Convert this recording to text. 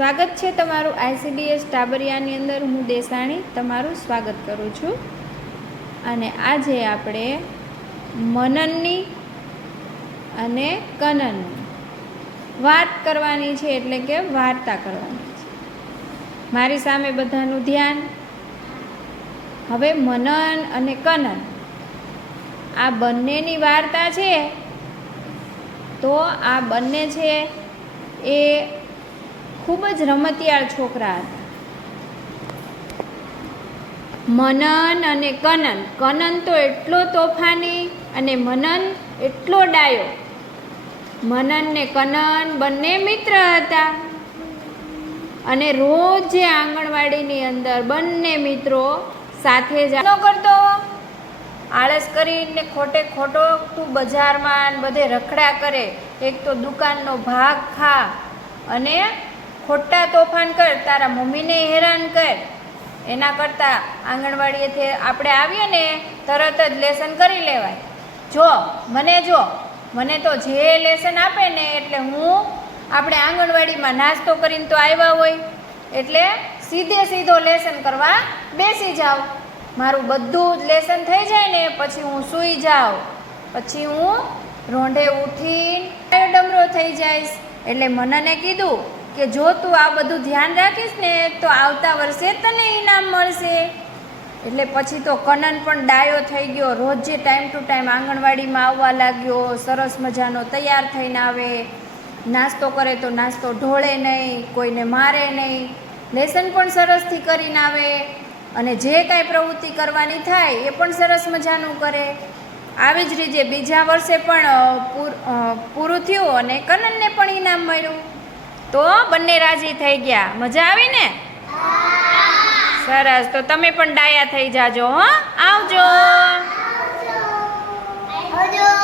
સ્વાગત છે તમારું આઈસીડીએસ ટાબરિયાની અંદર. હું દેસાણી તમારું સ્વાગત કરું છું. અને આજે આપણે મનનની અને કનનની વાત કરવાની છે, એટલે કે વાર્તા કરવાની છે. મારી સામે બધાનું ધ્યાન. હવે મનન અને કનન. આ બંનેની વાર્તા છે. તો આ બંને છે એ ખૂબ જ રમતિયાળ છોકરા હતા. મનન અને કનન. કનન તો એટલો તોફાની અને મનન એટલો ડાયો. મનન ને કનન બંને મિત્ર હતા. અને રોજ જે આંગણવાડીની અંદર બંને મિત્રો સાથે જ કરતો. આળસ કરીને ખોટે ખોટો તું બજારમાં બધે રખડા કરે. એક તો દુકાનનો ભાગ ખા અને ખોટા તોફાન કર, તારા મમ્મીને હેરાન કર. એના કરતાં આંગણવાડીએથી આપણે આવીએ ને, તરત જ લેસન કરી લેવાય. જો, મને જો, મને તો જે લેસન આપે ને, એટલે હું આપણે આંગણવાડીમાં નાસ્તો કરીને તો આવ્યા હોય. એટલે સીધે સીધો લેસન કરવા બેસી જાઉં મારું બધું જ લેસન થઈ જાય ને, પછી હું સૂઈ જાઉં. પછી હું રોંઢે ઉઠીને ડમરો થઈ જઈશ. એટલે મનને કીધું કે જો તું આ બધું ધ્યાન રાખીશ ને, તો આવતા વર્ષે તને ઇનામ મળશે. એટલે પછી તો કનન પણ ડાયો થઈ ગયો. રોજ ટાઈમ ટુ ટાઈમ આંગણવાડીમાં આવવા લાગ્યો, સરસ મજાનો તૈયાર થઈને આવે. નાસ્તો કરે તો નાસ્તો ઢોળે નહીં, કોઈને મારે નહીં. લેસન પણ સરસથી કરીને આવે. અને જે કાંઈ પ્રવૃત્તિ કરવાની થાય, એ પણ સરસ મજાનું કરે. આવી જ રીતે બીજા વર્ષે પણ પૂર પૂરું થયું અને કનનને પણ ઇનામ મળ્યું. તો બંને રાજી થઈ ગયા. મજા આવી ને? સરસ. તો તમે પણ ડાયા થઈ જાજો, હો. આવજો. આવજો.